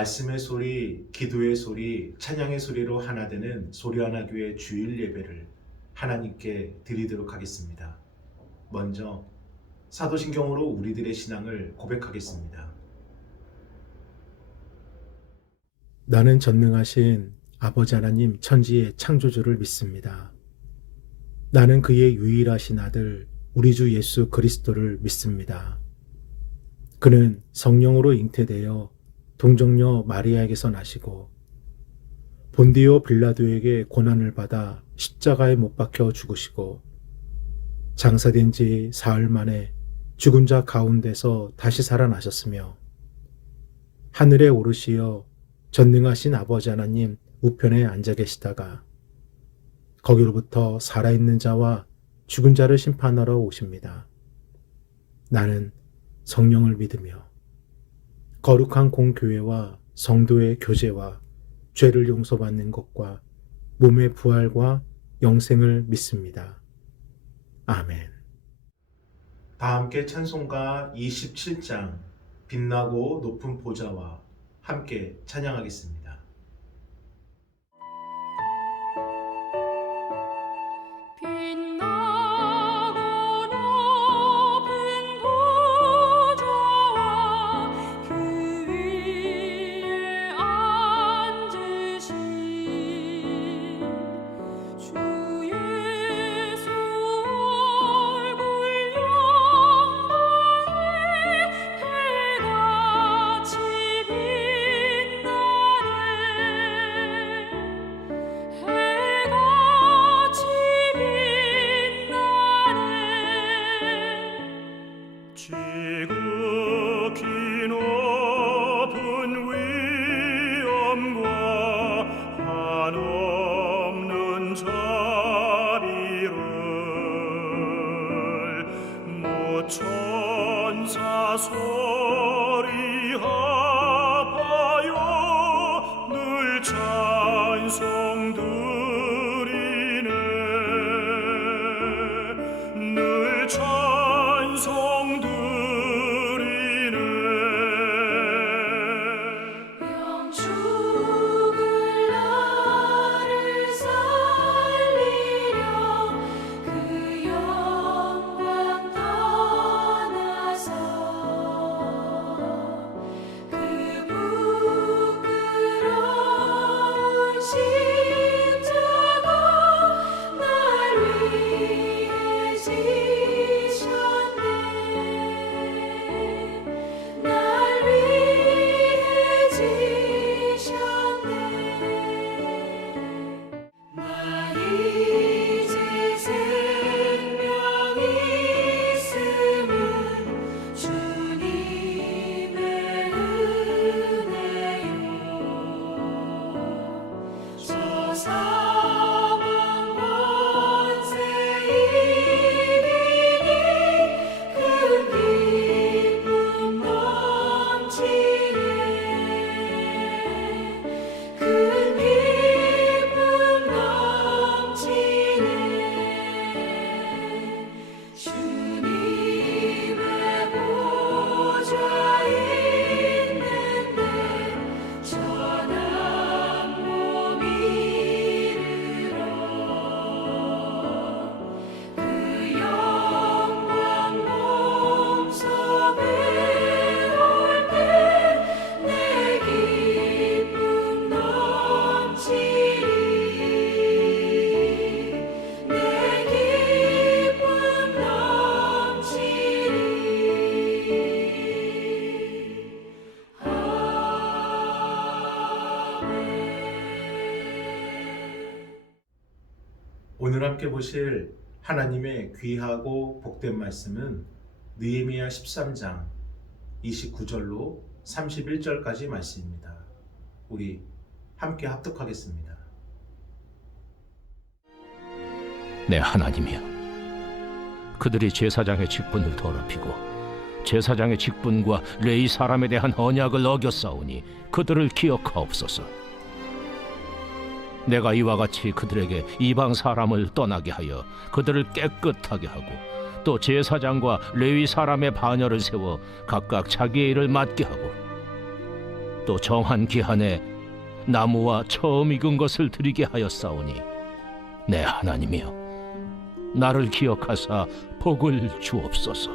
말씀의 소리, 기도의 소리, 찬양의 소리로 하나 되는 소리하나교회 주일 예배를 하나님께 드리도록 하겠습니다. 먼저 사도신경으로 우리들의 신앙을 고백하겠습니다. 나는 전능하신 아버지 하나님 천지의 창조주를 믿습니다. 나는 그의 유일하신 아들 우리 주 예수 그리스도를 믿습니다. 그는 성령으로 잉태되어 동정녀 마리아에게서 나시고 본디오 빌라도에게 고난을 받아 십자가에 못 박혀 죽으시고 장사된 지 사흘 만에 죽은 자 가운데서 다시 살아나셨으며 하늘에 오르시어 전능하신 아버지 하나님 우편에 앉아 계시다가 거기로부터 살아있는 자와 죽은 자를 심판하러 오십니다. 나는 성령을 믿으며 거룩한 공교회와 성도의 교제와 죄를 용서받는 것과 몸의 부활과 영생을 믿습니다. 아멘. 다 함께 찬송가 27장 빛나고 높은 보좌와 함께 찬양하겠습니다. 천사 소리 합하여 늘 찬송 드리네 늘 찬송 드리네 영축을 나를 살리려 그 영광 떠나서 그 부끄러운 십자가 날 위해 지셨네 날 위해 지셨네 나 이제 생명 있음은 주님의 은혜요 저 사망 권세 이기니 큰 기쁨 넘치네 큰 기쁨 넘치네 주님의 보좌 있는데 전한 몸 이르러 그 영광 몸속에 올 때 내 기쁨 넘치리 내 기쁨 넘치리 오늘 함께 보실 하나님의 귀하고 복된 말씀은 느헤미야 13장 29절로 31절까지 말씀입니다. 우리 함께 합독하겠습니다. 내 하나님이여, 그들이 제사장의 직분을 더럽히고 제사장의 직분과 레위 사람에 대한 언약을 어겼사오니 그들을 기억하옵소서. 내가 이와 같이 그들에게 이방 사람을 떠나게 하여 그들을 깨끗하게 하고 또 제사장과 레위 사람의 반열을 세워 각각 자기의 일을 맡게 하고 또 정한 기한에 나무와 처음 익은 것을 드리게 하였사오니 내 하나님이여 나를 기억하사 복을 주옵소서.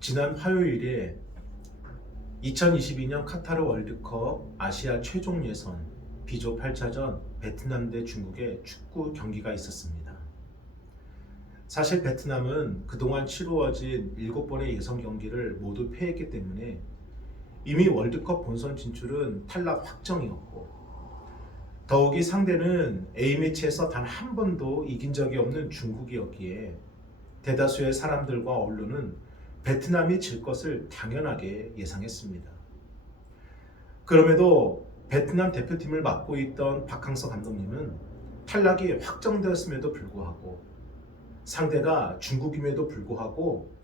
지난 화요일에 2022년 카타르 월드컵 아시아 최종 예선 B조 8차전 베트남 대 중국의 축구 경기가 있었습니다. 사실 베트남은 그동안 치루어진 7번의 예선 경기를 모두 패했기 때문에 이미 월드컵 본선 진출은 탈락 확정이었고, 더욱이 상대는 A매치에서 단 한 번도 이긴 적이 없는 중국이었기에 대다수의 사람들과 언론은 베트남이 질 것을 당연하게 예상했습니다. 그럼에도 베트남 대표팀을 맡고 있던 박항서 감독님은 탈락이 확정되었음에도 불구하고, 상대가 중국임에도 불구하고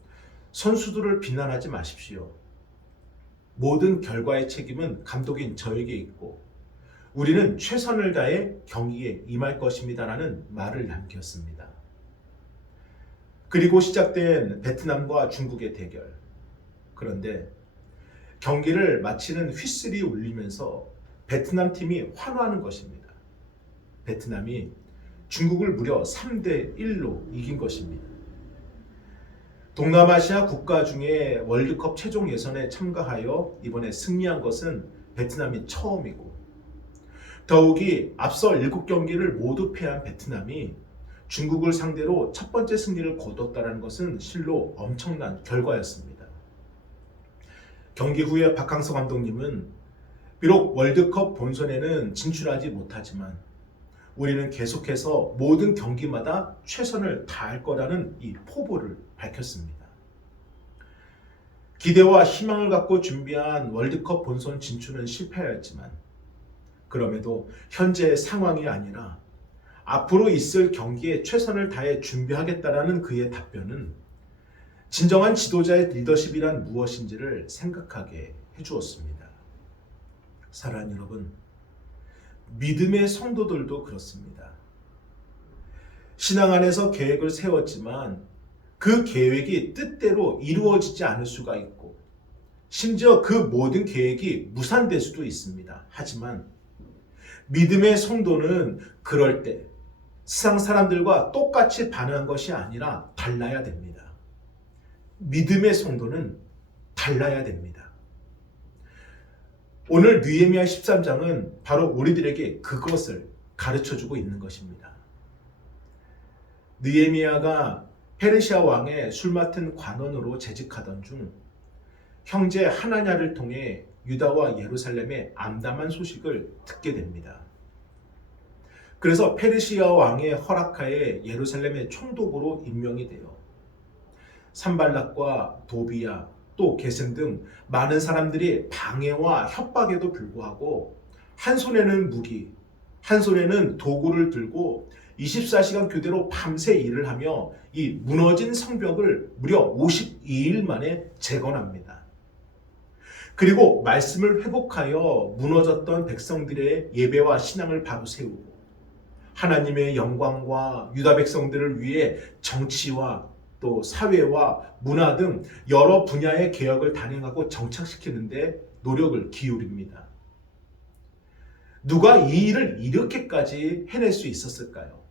선수들을 비난하지 마십시오. 모든 결과의 책임은 감독인 저에게 있고 우리는 최선을 다해 경기에 임할 것입니다라는 말을 남겼습니다. 그리고 시작된 베트남과 중국의 대결. 그런데 경기를 마치는 휘슬이 울리면서 베트남 팀이 환호하는 것입니다. 베트남이 중국을 무려 3대1로 이긴 것입니다. 동남아시아 국가 중에 월드컵 최종 예선에 참가하여 이번에 승리한 것은 베트남이 처음이고, 더욱이 앞서 7경기를 모두 패한 베트남이 중국을 상대로 첫 번째 승리를 거뒀다는 것은 실로 엄청난 결과였습니다. 경기 후에 박항서 감독님은 비록 월드컵 본선에는 진출하지 못하지만 우리는 계속해서 모든 경기마다 최선을 다할 거라는 이 포부를 밝혔습니다. 기대와 희망을 갖고 준비한 월드컵 본선 진출은 실패하였지만, 그럼에도 현재의 상황이 아니라 앞으로 있을 경기에 최선을 다해 준비하겠다라는 그의 답변은 진정한 지도자의 리더십이란 무엇인지를 생각하게 해주었습니다. 사랑하는 여러분, 믿음의 성도들도 그렇습니다. 신앙 안에서 계획을 세웠지만 그 계획이 뜻대로 이루어지지 않을 수가 있고, 심지어 그 모든 계획이 무산될 수도 있습니다. 하지만 믿음의 성도는 그럴 때 세상 사람들과 똑같이 반응한 것이 아니라 달라야 됩니다. 믿음의 성도는 달라야 됩니다. 오늘 느헤미야 13장은 바로 우리들에게 그것을 가르쳐주고 있는 것입니다. 느헤미야가 페르시아 왕의 술 맡은 관원으로 재직하던 중 형제 하나냐를 통해 유다와 예루살렘의 암담한 소식을 듣게 됩니다. 그래서 페르시아 왕의 허락하에 예루살렘의 총독으로 임명이 되어 산발락과 도비야 또 게셈 등 많은 사람들이 방해와 협박에도 불구하고 한 손에는 무기, 한 손에는 도구를 들고 24시간 교대로 밤새 일을 하며 이 무너진 성벽을 무려 52일 만에 재건합니다. 그리고 말씀을 회복하여 무너졌던 백성들의 예배와 신앙을 바로 세우고 하나님의 영광과 유다 백성들을 위해 정치와 또 사회와 문화 등 여러 분야의 개혁을 단행하고 정착시키는데 노력을 기울입니다. 누가 이 일을 이렇게까지 해낼 수 있었을까요?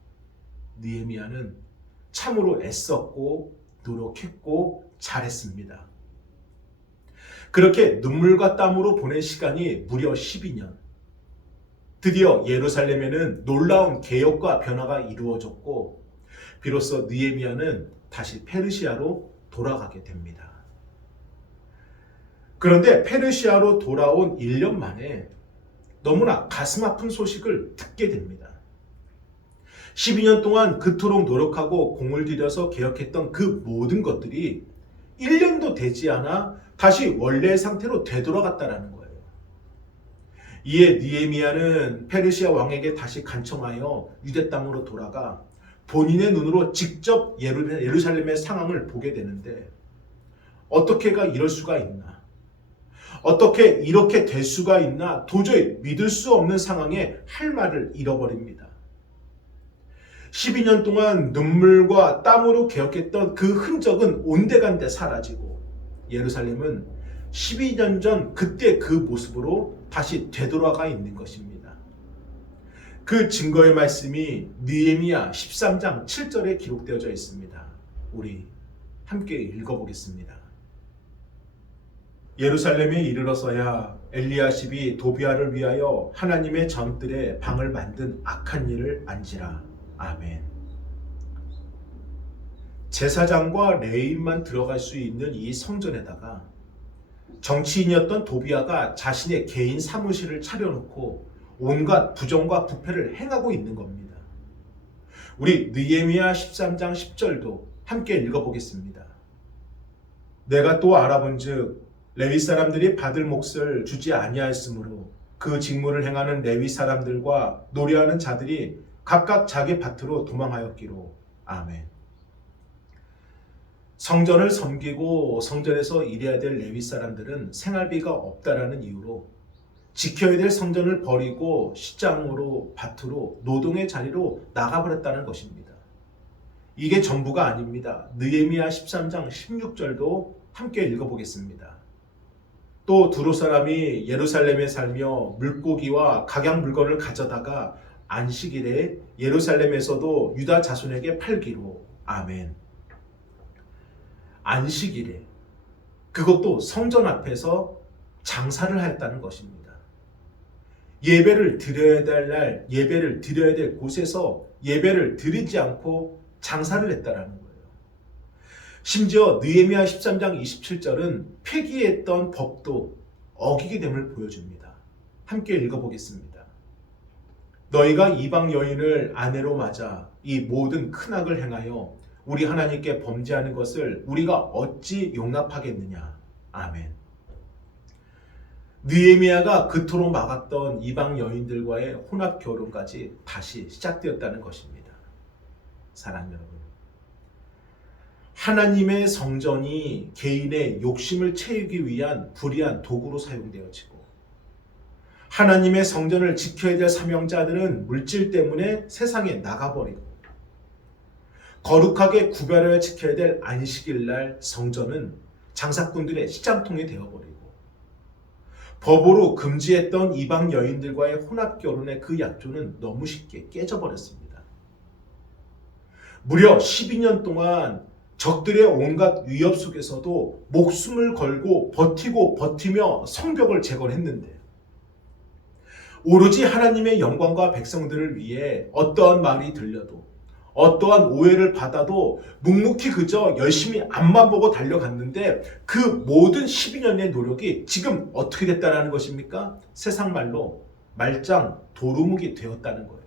느헤미야는 참으로 애썼고 노력했고 잘했습니다. 그렇게 눈물과 땀으로 보낸 시간이 무려 12년. 드디어 예루살렘에는 놀라운 개혁과 변화가 이루어졌고 비로소 느헤미야는 다시 페르시아로 돌아가게 됩니다. 그런데 페르시아로 돌아온 1년 만에 너무나 가슴 아픈 소식을 듣게 됩니다. 12년 동안 그토록 노력하고 공을 들여서 개혁했던 그 모든 것들이 1년도 되지 않아 다시 원래의 상태로 되돌아갔다는 거예요. 이에 느헤미야는 페르시아 왕에게 다시 간청하여 유대 땅으로 돌아가 본인의 눈으로 직접 예루살렘의 상황을 보게 되는데, 어떻게가 이럴 수가 있나? 어떻게 이렇게 될 수가 있나? 도저히 믿을 수 없는 상황에 할 말을 잃어버립니다. 12년 동안 눈물과 땀으로 개혁했던 그 흔적은 온데간데 사라지고 예루살렘은 12년 전 그때 그 모습으로 다시 되돌아가 있는 것입니다. 그 증거의 말씀이 느헤미야 13장 7절에 기록되어져 있습니다. 우리 함께 읽어보겠습니다. 예루살렘에 이르러서야 엘리야십이 도비아를 위하여 하나님의 전들의 방을 만든 악한 일을 안지라. 아멘. 제사장과 레위인만 들어갈 수 있는 이 성전에다가 정치인이었던 도비아가 자신의 개인 사무실을 차려놓고 온갖 부정과 부패를 행하고 있는 겁니다. 우리 느헤미야 13장 10절도 함께 읽어보겠습니다. 내가 또 알아본즉 레위 사람들이 받을 몫을 주지 아니하였으므로 그 직무를 행하는 레위 사람들과 노래하는 자들이 각각 자기 밭으로 도망하였기로. 아멘. 성전을 섬기고 성전에서 일해야 될 레위 사람들은 생활비가 없다라는 이유로 지켜야 될 성전을 버리고 시장으로 밭으로 노동의 자리로 나가버렸다는 것입니다. 이게 전부가 아닙니다. 느헤미야 13장 16절도 함께 읽어보겠습니다. 또 두로 사람이 예루살렘에 살며 물고기와 각양 물건을 가져다가 안식일에 예루살렘에서도 유다 자손에게 팔기로. 아멘. 안식일에, 그것도 성전 앞에서 장사를 하였다는 것입니다. 예배를 드려야 될 날, 예배를 드려야 될 곳에서 예배를 드리지 않고 장사를 했다라는 거예요. 심지어 느헤미야 13장 27절은 폐기했던 법도 어기게 됨을 보여줍니다. 함께 읽어보겠습니다. 너희가 이방 여인을 아내로 맞아 이 모든 큰 악을 행하여 우리 하나님께 범죄하는 것을 우리가 어찌 용납하겠느냐. 아멘. 느헤미야가 그토록 막았던 이방 여인들과의 혼합 결혼까지 다시 시작되었다는 것입니다. 사랑하는 여러분, 하나님의 성전이 개인의 욕심을 채우기 위한 불의한 도구로 사용되어지고, 하나님의 성전을 지켜야 될 사명자들은 물질 때문에 세상에 나가버리고, 거룩하게 구별하여 지켜야 될 안식일날 성전은 장사꾼들의 시장통이 되어버리고, 법으로 금지했던 이방 여인들과의 혼합 결혼의 그 약조는 너무 쉽게 깨져버렸습니다. 무려 12년 동안 적들의 온갖 위협 속에서도 목숨을 걸고 버티며 성벽을 재건했는데, 오로지 하나님의 영광과 백성들을 위해 어떠한 말이 들려도, 어떠한 오해를 받아도 묵묵히 그저 열심히 앞만 보고 달려갔는데, 그 모든 12년의 노력이 지금 어떻게 됐다는 것입니까? 세상 말로 말짱 도루묵이 되었다는 거예요.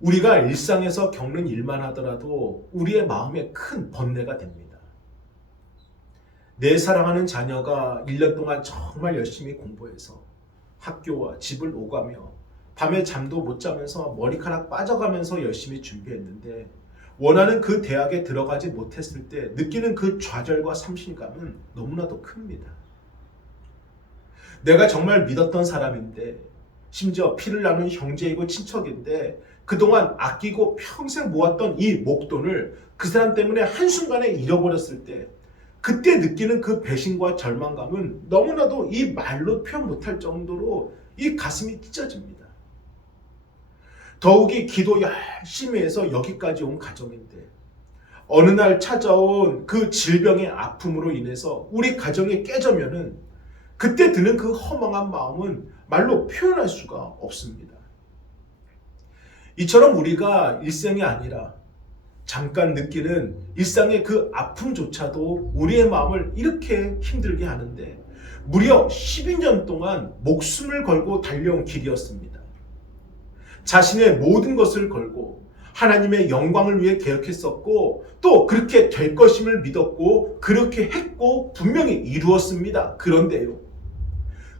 우리가 일상에서 겪는 일만 하더라도 우리의 마음에 큰 번뇌가 됩니다. 내 사랑하는 자녀가 1년 동안 정말 열심히 공부해서 학교와 집을 오가며 밤에 잠도 못 자면서 머리카락 빠져가면서 열심히 준비했는데, 원하는 그 대학에 들어가지 못했을 때 느끼는 그 좌절과 상실감은 너무나도 큽니다. 내가 정말 믿었던 사람인데, 심지어 피를 나눈 형제이고 친척인데, 그동안 아끼고 평생 모았던 이 목돈을 그 사람 때문에 한순간에 잃어버렸을 때, 그때 느끼는 그 배신과 절망감은 너무나도 이 말로 표현 못할 정도로 이 가슴이 찢어집니다. 더욱이 기도 열심히 해서 여기까지 온 가정인데, 어느 날 찾아온 그 질병의 아픔으로 인해서 우리 가정이 깨져면은 그때 드는 그 허망한 마음은 말로 표현할 수가 없습니다. 이처럼 우리가 일생이 아니라 잠깐 느끼는 일상의 그 아픔조차도 우리의 마음을 이렇게 힘들게 하는데, 무려 12년 동안 목숨을 걸고 달려온 길이었습니다. 자신의 모든 것을 걸고 하나님의 영광을 위해 계획했었고, 또 그렇게 될 것임을 믿었고, 그렇게 했고 분명히 이루었습니다. 그런데요,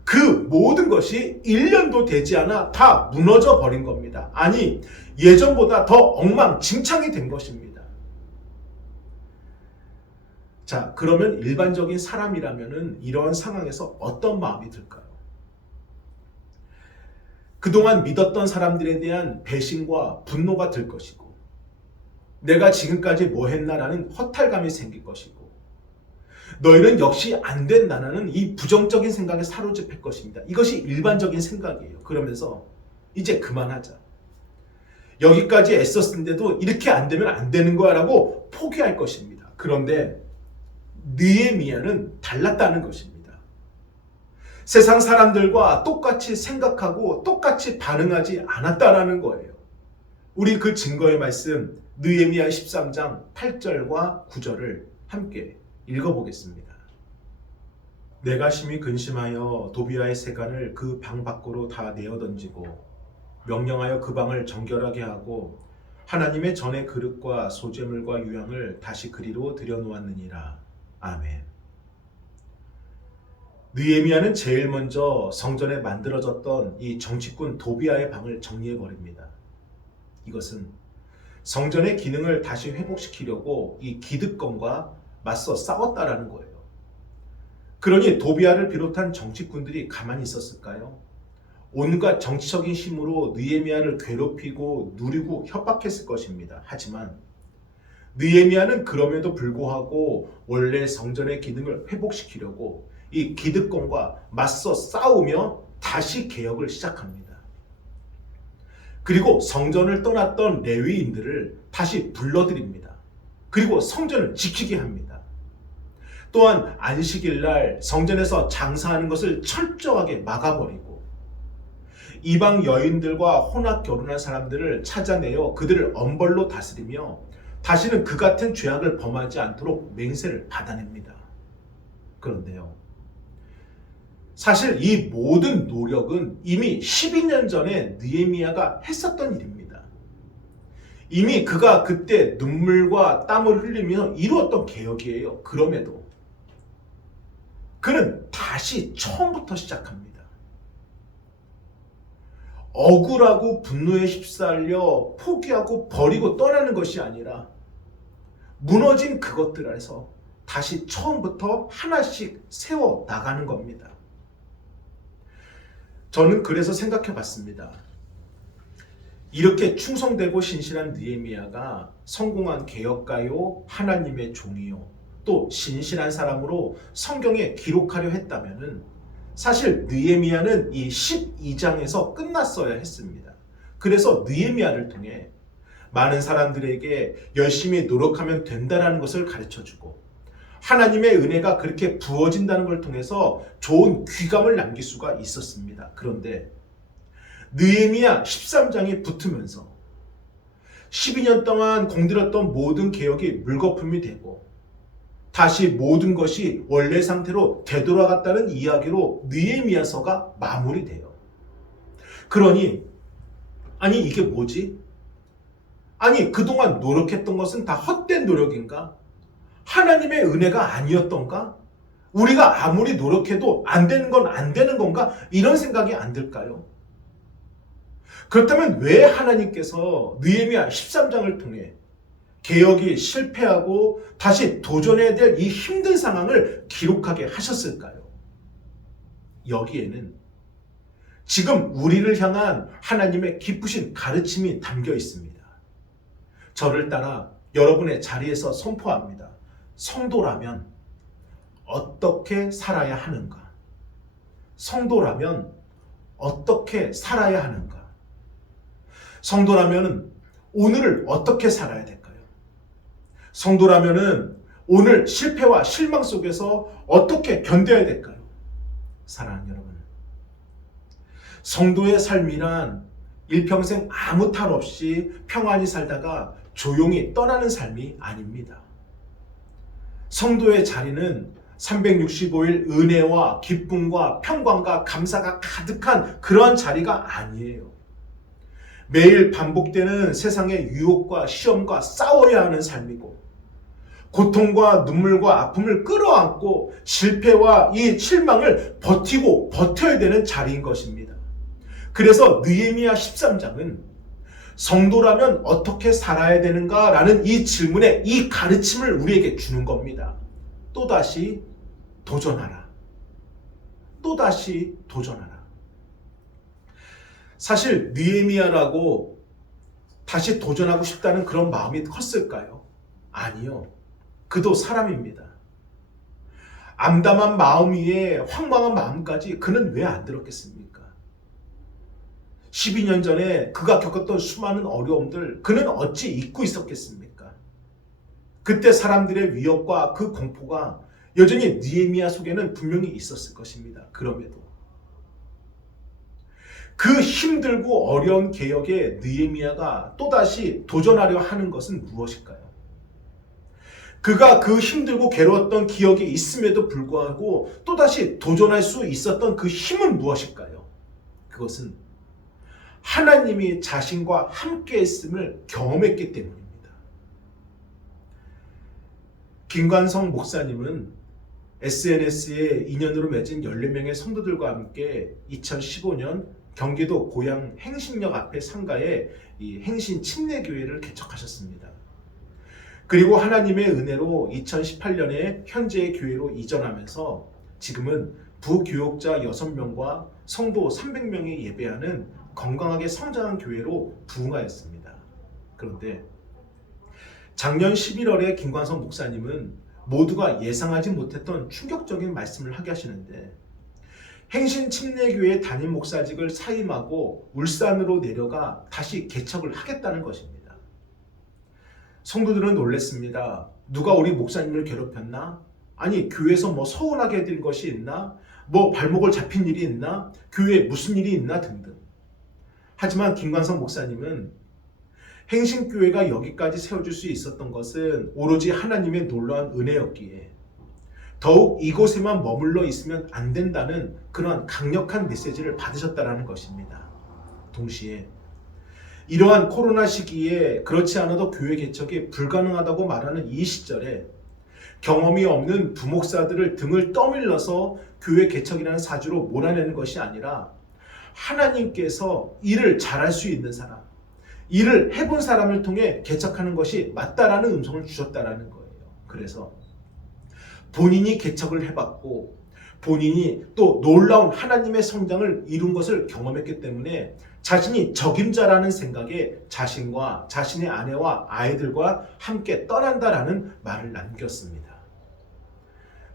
그 모든 것이 1년도 되지 않아 다 무너져 버린 겁니다. 아니, 예전보다 더 엉망진창이 된 것입니다. 자, 그러면 일반적인 사람이라면 이러한 상황에서 어떤 마음이 들까요? 그동안 믿었던 사람들에 대한 배신과 분노가 들 것이고, 내가 지금까지 뭐 했나라는 허탈감이 생길 것이고, 너희는 역시 안 된다는 이 부정적인 생각에 사로잡힐 것입니다. 이것이 일반적인 생각이에요. 그러면서 이제 그만하자. 여기까지 애썼는데도 이렇게 안 되면 안 되는 거야 라고 포기할 것입니다. 그런데 느헤미야는 달랐다는 것입니다. 세상 사람들과 똑같이 생각하고 똑같이 반응하지 않았다라는 거예요. 우리 그 증거의 말씀 느헤미야 13장 8절과 9절을 함께 읽어보겠습니다. 내가 심히 근심하여 도비아의 세간을 그 방 밖으로 다 내어던지고 명령하여 그 방을 정결하게 하고 하나님의 전의 그릇과 소재물과 유향을 다시 그리로 들여놓았느니라. 아멘. 느헤미야는 제일 먼저 성전에 만들어졌던 이 정치꾼 도비아의 방을 정리해버립니다. 이것은 성전의 기능을 다시 회복시키려고 이 기득권과 맞서 싸웠다라는 거예요. 그러니 도비아를 비롯한 정치꾼들이 가만히 있었을까요? 온갖 정치적인 힘으로 느헤미야를 괴롭히고 누리고 협박했을 것입니다. 하지만 느헤미야는 그럼에도 불구하고 원래 성전의 기능을 회복시키려고 이 기득권과 맞서 싸우며 다시 개혁을 시작합니다. 그리고 성전을 떠났던 레위인들을 다시 불러들입니다. 그리고 성전을 지키게 합니다. 또한 안식일 날 성전에서 장사하는 것을 철저하게 막아버리고 이방 여인들과 혼합 결혼한 사람들을 찾아내어 그들을 엄벌로 다스리며 다시는 그 같은 죄악을 범하지 않도록 맹세를 받아냅니다. 그런데요, 사실 이 모든 노력은 이미 12년 전에 느헤미야가 했었던 일입니다. 이미 그가 그때 눈물과 땀을 흘리며 이루었던 개혁이에요. 그럼에도 그는 다시 처음부터 시작합니다. 억울하고 분노에 휩싸려 포기하고 버리고 떠나는 것이 아니라 무너진 그것들 안에서 다시 처음부터 하나씩 세워 나가는 겁니다. 저는 그래서 생각해 봤습니다. 이렇게 충성되고 신실한 느헤미야가 성공한 개혁가요, 하나님의 종이요, 또 신실한 사람으로 성경에 기록하려 했다면은 사실 느헤미야는 이 12장에서 끝났어야 했습니다. 그래서 느헤미야를 통해 많은 사람들에게 열심히 노력하면 된다는 것을 가르쳐주고 하나님의 은혜가 그렇게 부어진다는 걸 통해서 좋은 귀감을 남길 수가 있었습니다. 그런데 느헤미야 13장이 붙으면서 12년 동안 공들였던 모든 개혁이 물거품이 되고 다시 모든 것이 원래 상태로 되돌아갔다는 이야기로 느헤미야서가 마무리돼요. 그러니 아니 이게 뭐지? 아니 그동안 노력했던 것은 다 헛된 노력인가? 하나님의 은혜가 아니었던가? 우리가 아무리 노력해도 안 되는 건 안 되는 건가? 이런 생각이 안 들까요? 그렇다면 왜 하나님께서 느헤미야 13장을 통해 개혁이 실패하고 다시 도전해야 될 이 힘든 상황을 기록하게 하셨을까요? 여기에는 지금 우리를 향한 하나님의 기쁘신 가르침이 담겨 있습니다. 저를 따라 여러분의 자리에서 선포합니다. 성도라면 어떻게 살아야 하는가? 성도라면 어떻게 살아야 하는가? 성도라면 오늘을 어떻게 살아야 될까요? 성도라면 오늘 실패와 실망 속에서 어떻게 견뎌야 될까요? 사랑하는 여러분, 성도의 삶이란 일평생 아무 탈 없이 평안히 살다가 조용히 떠나는 삶이 아닙니다. 성도의 자리는 365일 은혜와 기쁨과 평강과 감사가 가득한 그러한 자리가 아니에요. 매일 반복되는 세상의 유혹과 시험과 싸워야 하는 삶이고 고통과 눈물과 아픔을 끌어안고 실패와 이 실망을 버티고 버텨야 되는 자리인 것입니다. 그래서 느헤미야 13장은 성도라면 어떻게 살아야 되는가라는 이 질문에 이 가르침을 우리에게 주는 겁니다. 또다시 도전하라. 또다시 도전하라. 사실 느헤미야라고 다시 도전하고 싶다는 그런 마음이 컸을까요? 아니요. 그도 사람입니다. 암담한 마음 위에 황망한 마음까지 그는 왜 안 들었겠습니까? 12년 전에 그가 겪었던 수많은 어려움들 그는 어찌 잊고 있었겠습니까? 그때 사람들의 위협과 그 공포가 여전히 느헤미야 속에는 분명히 있었을 것입니다. 그럼에도 그 힘들고 어려운 개혁에 느헤미야가 또다시 도전하려 하는 것은 무엇일까요? 그가 그 힘들고 괴로웠던 기억이 있음에도 불구하고 또다시 도전할 수 있었던 그 힘은 무엇일까요? 그것은 하나님이 자신과 함께 했음을 경험했기 때문입니다. 김관성 목사님은 SNS에 인연으로 맺은 14명의 성도들과 함께 2015년 경기도 고양 행신역 앞에 상가에 이 행신 침례교회를 개척하셨습니다. 그리고 하나님의 은혜로 2018년에 현재의 교회로 이전하면서 지금은 부교역자 6명과 성도 300명이 예배하는 건강하게 성장한 교회로 부흥하였습니다. 그런데 작년 11월에 김관성 목사님은 모두가 예상하지 못했던 충격적인 말씀을 하게 하시는데 행신 침례교회 담임 목사직을 사임하고 울산으로 내려가 다시 개척을 하겠다는 것입니다. 성도들은 놀랐습니다. 누가 우리 목사님을 괴롭혔나? 아니 교회에서 뭐 서운하게 된 것이 있나? 뭐 발목을 잡힌 일이 있나? 교회에 무슨 일이 있나? 등등. 하지만 김관성 목사님은 행신교회가 여기까지 세워질 수 있었던 것은 오로지 하나님의 놀라운 은혜였기에 더욱 이곳에만 머물러 있으면 안 된다는 그러한 강력한 메시지를 받으셨다는 것입니다. 동시에 이러한 코로나 시기에 그렇지 않아도 교회 개척이 불가능하다고 말하는 이 시절에 경험이 없는 부목사들을 등을 떠밀러서 교회 개척이라는 사주로 몰아내는 것이 아니라 하나님께서 일을 잘할 수 있는 사람, 일을 해본 사람을 통해 개척하는 것이 맞다라는 음성을 주셨다라는 거예요. 그래서 본인이 개척을 해봤고 본인이 또 놀라운 하나님의 성장을 이룬 것을 경험했기 때문에 자신이 적임자라는 생각에 자신과 자신의 아내와 아이들과 함께 떠난다라는 말을 남겼습니다.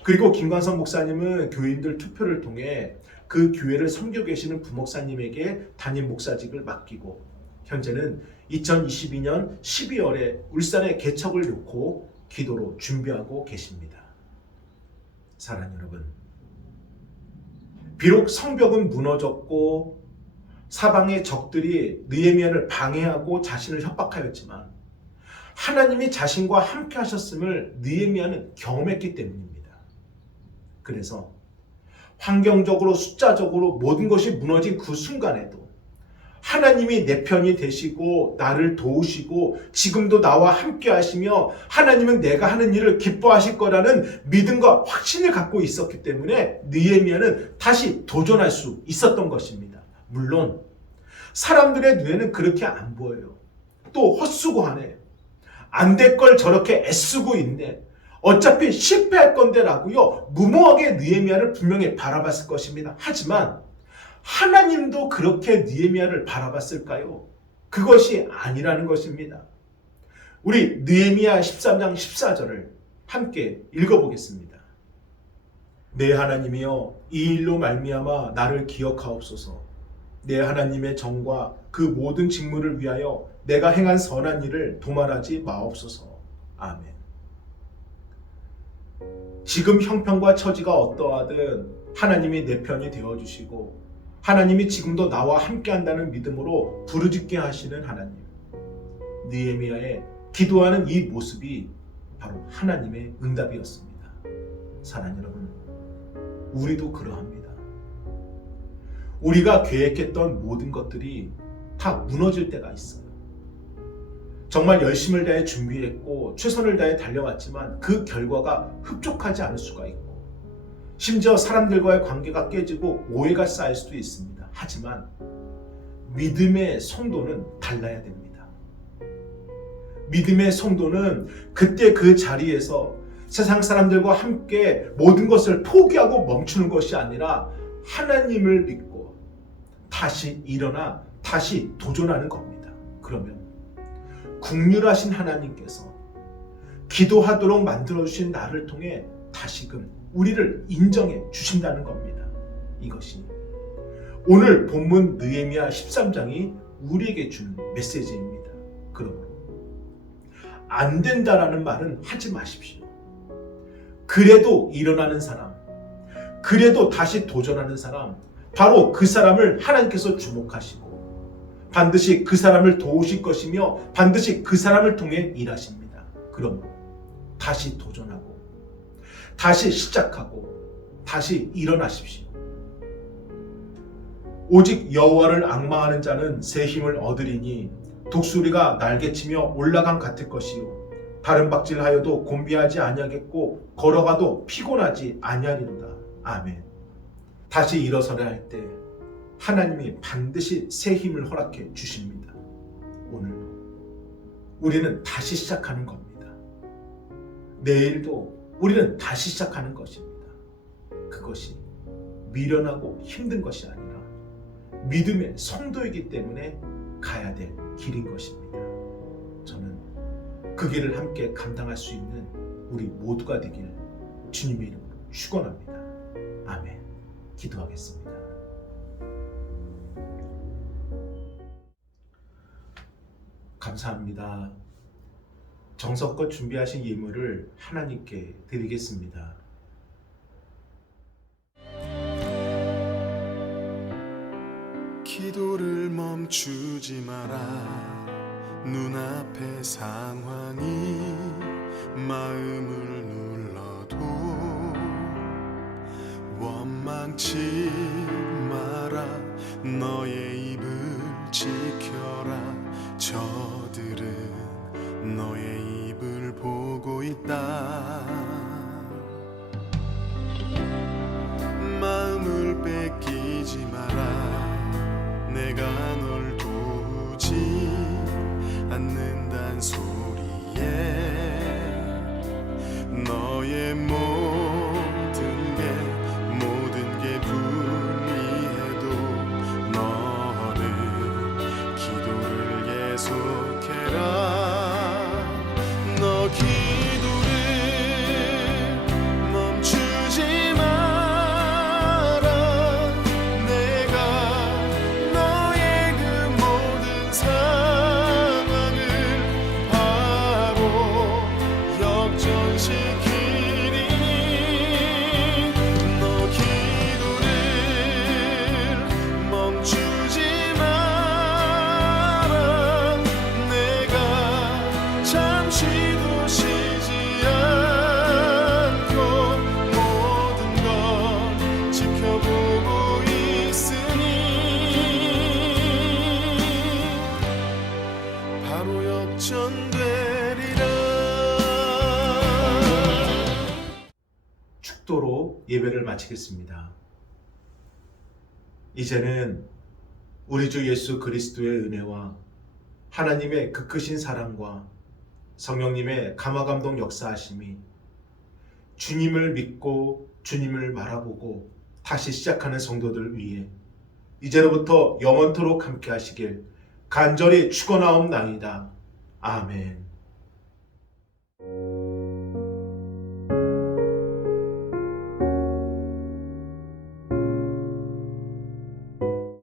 그리고 김관성 목사님은 교인들 투표를 통해 그 교회를 섬기고 계시는 부목사님에게 담임 목사직을 맡기고 현재는 2022년 12월에 울산에 개척을 놓고 기도로 준비하고 계십니다. 사랑하는 여러분, 비록 성벽은 무너졌고 사방의 적들이 느헤미야를 방해하고 자신을 협박하였지만 하나님이 자신과 함께 하셨음을 느헤미야는 경험했기 때문입니다. 그래서 환경적으로 숫자적으로 모든 것이 무너진 그 순간에도 하나님이 내 편이 되시고 나를 도우시고 지금도 나와 함께 하시며 하나님은 내가 하는 일을 기뻐하실 거라는 믿음과 확신을 갖고 있었기 때문에 느헤미야는 다시 도전할 수 있었던 것입니다. 물론 사람들의 눈에는 그렇게 안 보여요. 또 헛수고하네. 안 될 걸 저렇게 애쓰고 있네. 어차피 실패할 건데 라고요. 무모하게 느헤미야를 분명히 바라봤을 것입니다. 하지만 하나님도 그렇게 느헤미야를 바라봤을까요? 그것이 아니라는 것입니다. 우리 느헤미야 13장 14절을 함께 읽어보겠습니다. 내 하나님이여 이 일로 말미암아 나를 기억하옵소서. 내 하나님의 정과 그 모든 직무를 위하여 내가 행한 선한 일을 도말하지 마옵소서. 아멘. 지금 형편과 처지가 어떠하든 하나님이 내 편이 되어주시고 하나님이 지금도 나와 함께한다는 믿음으로 부르짖게 하시는 하나님. 느헤미야의 기도하는 이 모습이 바로 하나님의 응답이었습니다. 사랑하는 여러분, 우리도 그러합니다. 우리가 계획했던 모든 것들이 다 무너질 때가 있어요. 정말 열심을 다해 준비했고 최선을 다해 달려왔지만 그 결과가 흡족하지 않을 수가 있고 심지어 사람들과의 관계가 깨지고 오해가 쌓일 수도 있습니다. 하지만 믿음의 성도는 달라야 됩니다. 믿음의 성도는 그때 그 자리에서 세상 사람들과 함께 모든 것을 포기하고 멈추는 것이 아니라 하나님을 믿고 다시 일어나 다시 도전하는 겁니다. 그러면 긍휼하신 하나님께서 기도하도록 만들어주신 나를 통해 다시금 우리를 인정해 주신다는 겁니다. 이것이 오늘 본문 느헤미야 13장이 우리에게 주는 메시지입니다. 그러므로 안 된다라는 말은 하지 마십시오. 그래도 일어나는 사람, 그래도 다시 도전하는 사람, 바로 그 사람을 하나님께서 주목하시고 반드시 그 사람을 도우실 것이며 반드시 그 사람을 통해 일하십니다. 그러므로 다시 도전하고 다시 시작하고 다시 일어나십시오. 오직 여호와를 앙망하는 자는 새 힘을 얻으리니 독수리가 날개치며 올라감 같을 것이요 다른 박질하여도 곤비하지 아니하겠고 걸어가도 피곤하지 아니하리로다. 아멘. 다시 일어서려 할 때 하나님이 반드시 새 힘을 허락해 주십니다. 오늘 우리는 다시 시작하는 겁니다. 내일도 우리는 다시 시작하는 것입니다. 그것이 미련하고 힘든 것이 아니라 믿음의 성도이기 때문에 가야 될 길인 것입니다. 저는 그 길을 함께 감당할 수 있는 우리 모두가 되길 주님의 이름으로 축원합니다. 아멘. 기도하겠습니다. 감사합니다. 정성껏 준비하신 예물을 하나님께 드리겠습니다. 기도를 멈추지 마라. 눈앞의 상황이 마음을 눌러도 원망치 마라. 너의 입을 지켜라. 저들은 너의 입을 보고 있다. 마음을 뺏기지 마라. 내가 널 도우지 않는단 소리에 너의 모든 게 불리해도 너는 기도를 계속해라. 너 기도를 멈추지 마라. 내가 너의 그 모든 상황을 바로 역전시키리니 너 기도를 멈추지 마라. 내가 잠시도 쉬지 않고 모든 걸 지켜보고 있으니 바로 역전되리라. 축도로 예배를 마치겠습니다. 이제는 우리 주 예수 그리스도의 은혜와 하나님의 그 크신 사랑과 성령님의 감화감동 역사하심이 주님을 믿고 주님을 바라보고 다시 시작하는 성도들 위해 이제로부터 영원토록 함께 하시길 간절히 축원하옵나이다. 아멘.